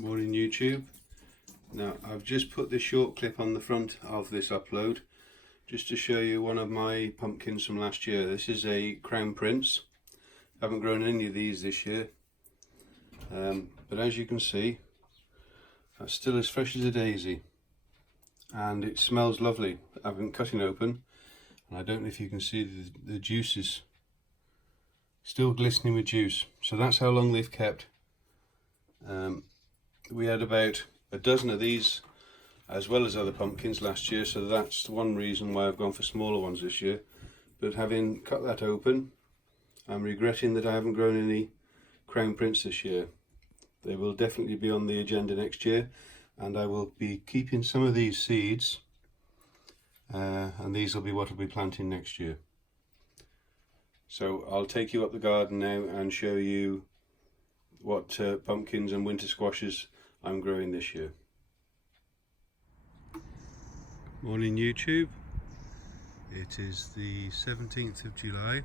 Morning YouTube. Now I've just put this short clip on the front of this upload just to show you one of my pumpkins from last year. This is a Crown Prince. I haven't grown any of these this year, but as you can see, that's still as fresh as a daisy and it smells lovely. I've been cutting open and I don't know if you can see the juice is still glistening with juice, so that's how long they've kept. We had about a dozen of these as well as other pumpkins last year, so that's one reason why I've gone for smaller ones this year. But having cut that open, I'm regretting that I haven't grown any Crown Prince this year. They will definitely be on the agenda next year, and I will be keeping some of these seeds, and these will be what I'll be planting next year. So I'll take you up the garden now and show you what pumpkins and winter squashes I'm growing this year. Morning YouTube. It is the 17th of July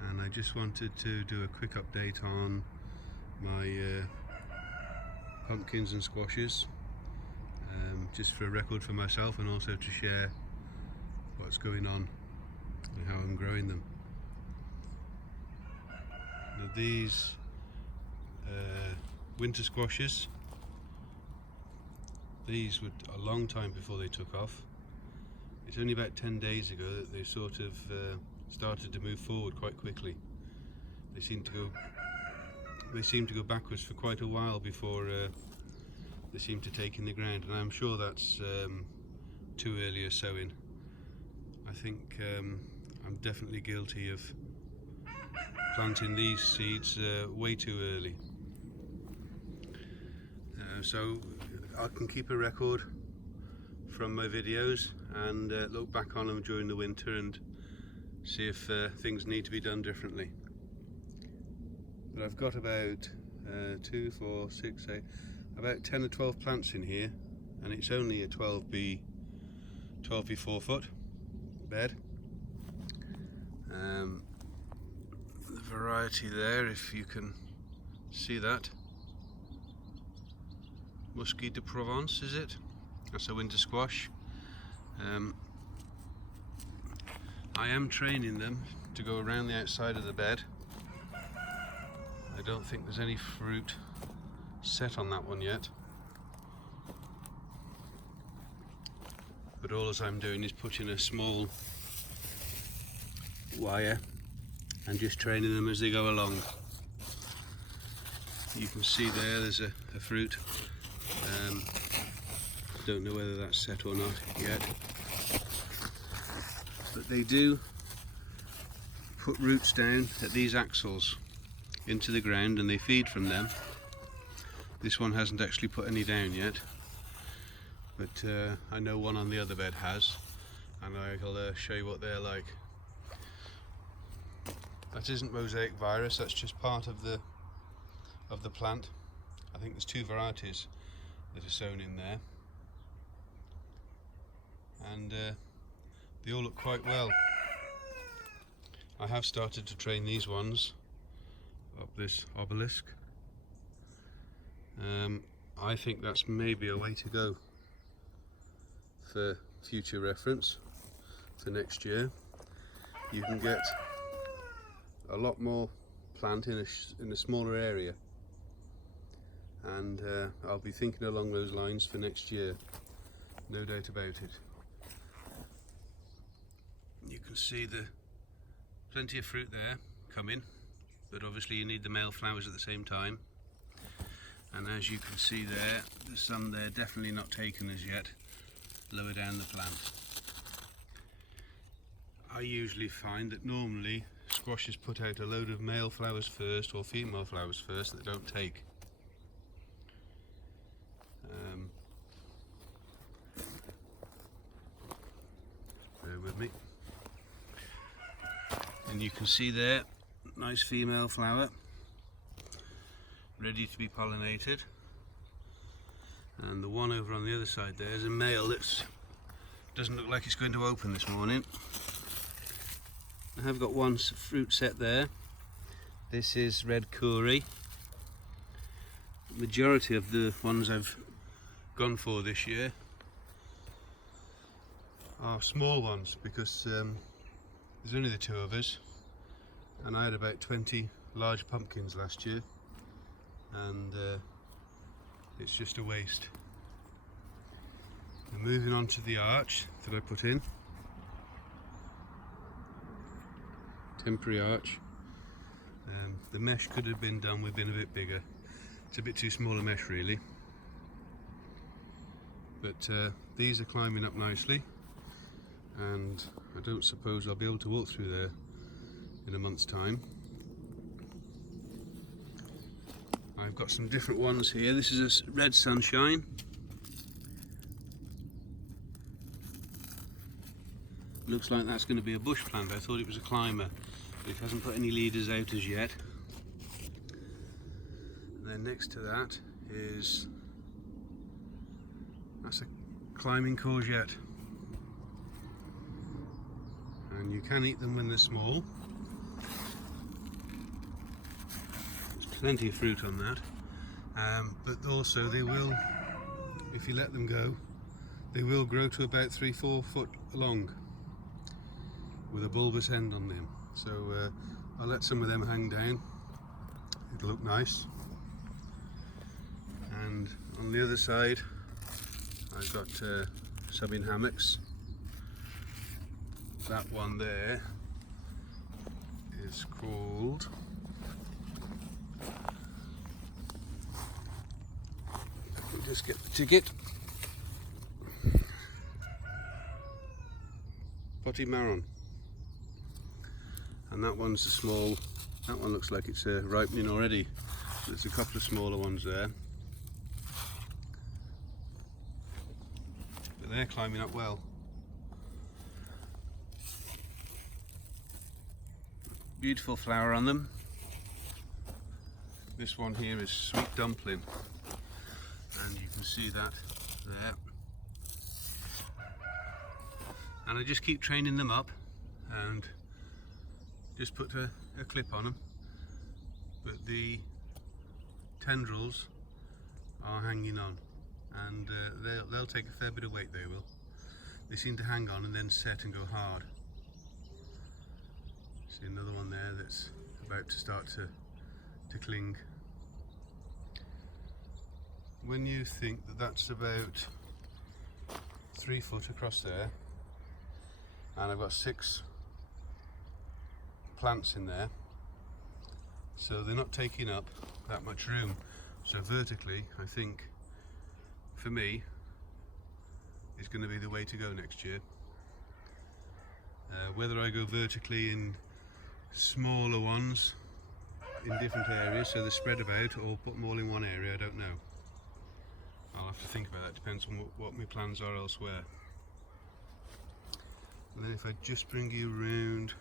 and I just wanted to do a quick update on my pumpkins and squashes, just for a record for myself and also to share what's going on and how I'm growing them. Now these winter squashes, these were a long time before they took off. It's only about 10 days ago that they sort of started to move forward quite quickly. They seem to go backwards for quite a while before they seem to take in the ground, and I'm sure that's too early a sowing. I think I'm definitely guilty of planting these seeds way too early. So I can keep a record from my videos and look back on them during the winter and see if things need to be done differently. But I've got about 2, 4, 6, 8, about 10 or 12 plants in here, and it's only a 12B 4 foot bed. The variety there, if you can see that, Musky de Provence, is it? That's a winter squash. I am training them to go around the outside of the bed. I don't think there's any fruit set on that one yet, but all as I'm doing is putting a small wire and just training them as they go along. You can see there's a fruit. Don't know whether that's set or not yet, but they do put roots down at these axils into the ground and they feed from them. This one hasn't actually put any down yet, but I know one on the other bed has, and I'll show you what they're like. That isn't mosaic virus, that's just part of the plant. I think there's 2 varieties that are sown in there, and they all look quite well. I have started to train these ones up this obelisk. I think that's maybe a way to go for future reference for next year. You can get a lot more plant in a smaller area, and I'll be thinking along those lines for next year, no doubt about it. You can see the plenty of fruit there coming, but obviously you need the male flowers at the same time, and as you can see there's some there definitely not taken as yet lower down the plant. I usually find that normally squashes put out a load of male flowers first or female flowers first that don't take. Bear with me. And you can see there, nice female flower ready to be pollinated, and the one over on the other side there is a male that doesn't look like it's going to open this morning. I have got one fruit set there. This is red curry, majority of the ones I've gone for this year are small ones, because there's only the two of us, and I had about 20 large pumpkins last year, and it's just a waste. And moving on to the arch that I put in, temporary arch. The mesh could have been done with being a bit bigger. It's a bit too small a mesh really, but these are climbing up nicely, and I don't suppose I'll be able to walk through there in a month's time. I've got some different ones here. This is a red sunshine. Looks like that's going to be a bush plant. I thought it was a climber, but it hasn't put any leaders out as yet. And then next to that is, that's a climbing courgette, and you can eat them when they're small. There's plenty of fruit on that, but also they will, if you let them go, they will grow to about 3-4 foot long with a bulbous end on them. So I'll let some of them hang down. It'll look nice. And on the other side I've got subbing hammocks. That one there is called, let me just get the ticket, Potty Marron. And that one's a small, that one looks like it's ripening already. There's a couple of smaller ones there, but they're climbing up well. Beautiful flower on them. This one here is sweet dumpling, and you can see that there. And I just keep training them up and just put a clip on them, but the tendrils are hanging on, and they'll take a fair bit of weight, they will. They seem to hang on and then set and go hard. See another one there that's about to start to cling. When you think that that's about 3 foot across there, and I've got 6 plants in there, so they're not taking up that much room. So vertically, I think for me is going to be the way to go next year. Whether I go vertically in smaller ones in different areas so they're spread about, or put them all in one area, I don't know. I'll have to think about that. Depends on what my plans are elsewhere. And then if I just bring you round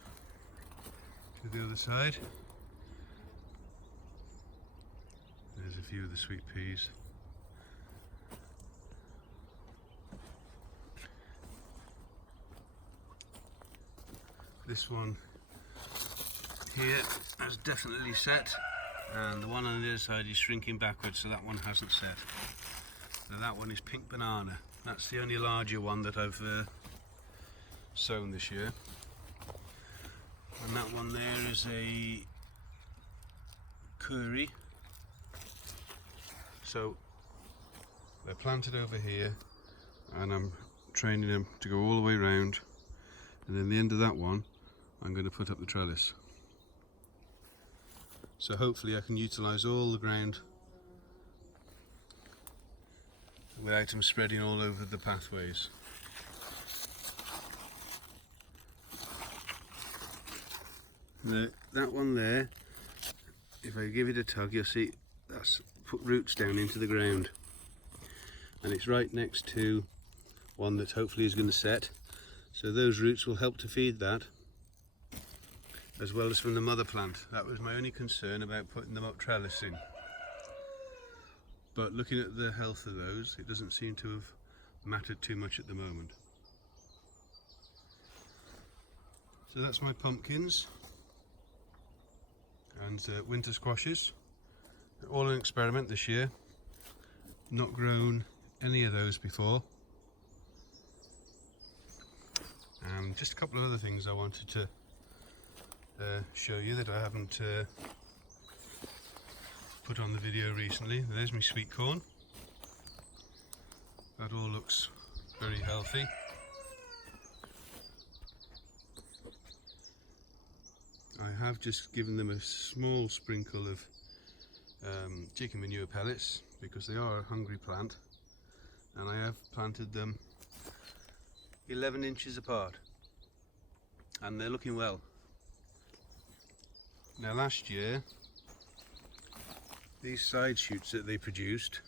to the other side, there's a few of the sweet peas. This one here has definitely set, and the one on the other side is shrinking backwards, so that one hasn't set. So that one is pink banana. That's the only larger one that I've sown this year. And that one there is a curry. So they're planted over here, and I'm training them to go all the way around, and then the end of that one I'm going to put up the trellis. So hopefully I can utilise all the ground without them spreading all over the pathways. That one there, if I give it a tug, you'll see that's put roots down into the ground, and it's right next to one that hopefully is going to set, so those roots will help to feed that, as well as from the mother plant. That was my only concern about putting them up trellising, but looking at the health of those, it doesn't seem to have mattered too much at the moment. So that's my pumpkins and winter squashes. All an experiment this year. not grown any of those before. And just a couple of other things I wanted to show you that I haven't put on the video recently. There's my sweet corn. That all looks very healthy. I have just given them a small sprinkle of chicken manure pellets because they are a hungry plant, and I have planted them 11 inches apart and they're looking well. Now last year these side shoots that they produced,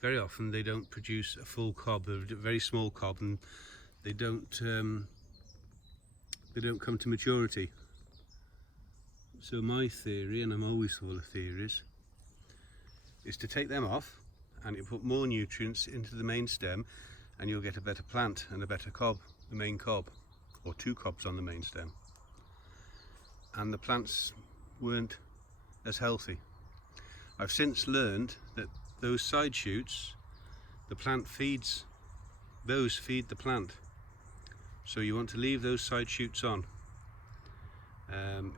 very often they don't produce a full cob, they're a very small cob, and they don't come to maturity. So my theory, and I'm always full of theories, is to take them off and you put more nutrients into the main stem and you'll get a better plant and a better cob, the main cob, or two cobs on the main stem. And the plants weren't as healthy. I've since learned that those side shoots, the plant feeds, those feed the plant. So you want to leave those side shoots on.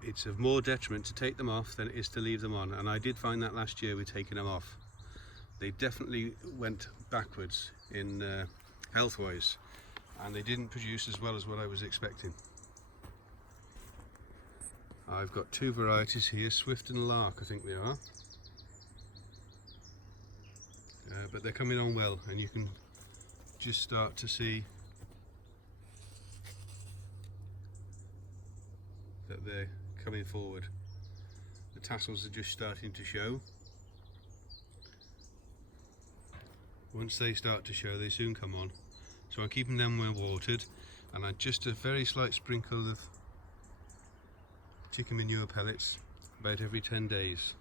It's of more detriment to take them off than it is to leave them on, and I did find that last year with taking them off. They definitely went backwards in health-wise, and they didn't produce as well as what I was expecting. I've got two varieties here, Swift and Lark I think they are, but they're coming on well, and you can just start to see that they're coming forward. The tassels are just starting to show. Once they start to show, they soon come on. So I'm keeping them well watered, and I just a very slight sprinkle of chicken manure pellets about every 10 days.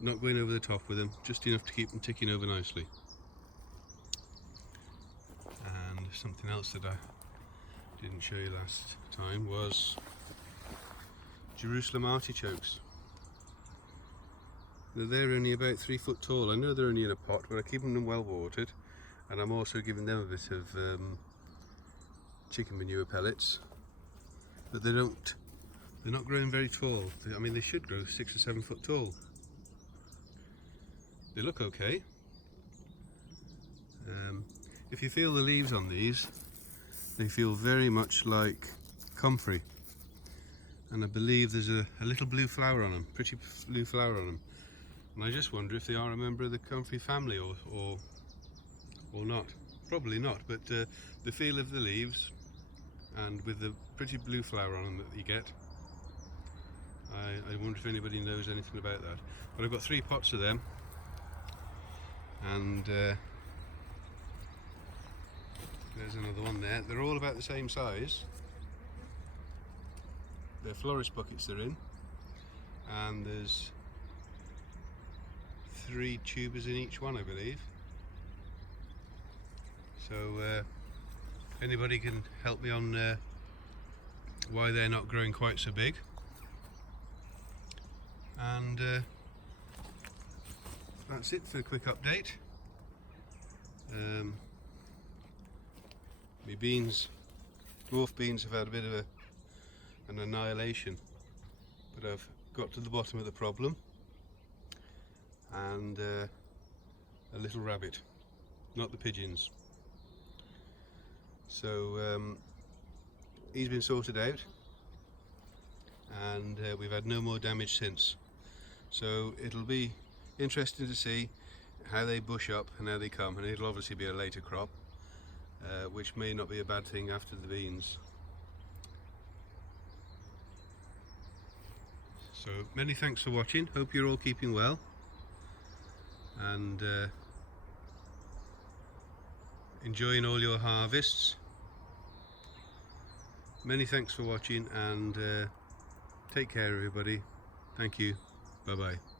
Not going over the top with them, just enough to keep them ticking over nicely. And something else that I didn't show you last time was Jerusalem artichokes. Now they're only about 3 foot tall. I know they're only in a pot, but I'm keeping them well watered, and I'm also giving them a bit of chicken manure pellets. But they're not growing very tall. I mean, they should grow 6 or 7 foot tall. They look okay. If you feel the leaves on these, they feel very much like comfrey, and I believe there's a little blue flower on them, pretty blue flower on them. And I just wonder if they are a member of the comfrey family or not. Probably not, but the feel of the leaves and with the pretty blue flower on them that you get, I wonder if anybody knows anything about that. But I've got 3 pots of them, and there's another one there. They're all about the same size. They're florist buckets they're in, and there's 3 tubers in each one, I believe. So anybody can help me on why they're not growing quite so big. And that's it for a quick update. My beans, dwarf beans, have had a bit of an annihilation, but I've got to the bottom of the problem, and a little rabbit, not the pigeons. So he's been sorted out, and we've had no more damage since. So it'll be interesting to see how they bush up and how they come, and it'll obviously be a later crop, which may not be a bad thing after the beans. So many thanks for watching, hope you're all keeping well, and enjoying all your harvests. Many thanks for watching, and take care everybody. Thank you. Bye bye.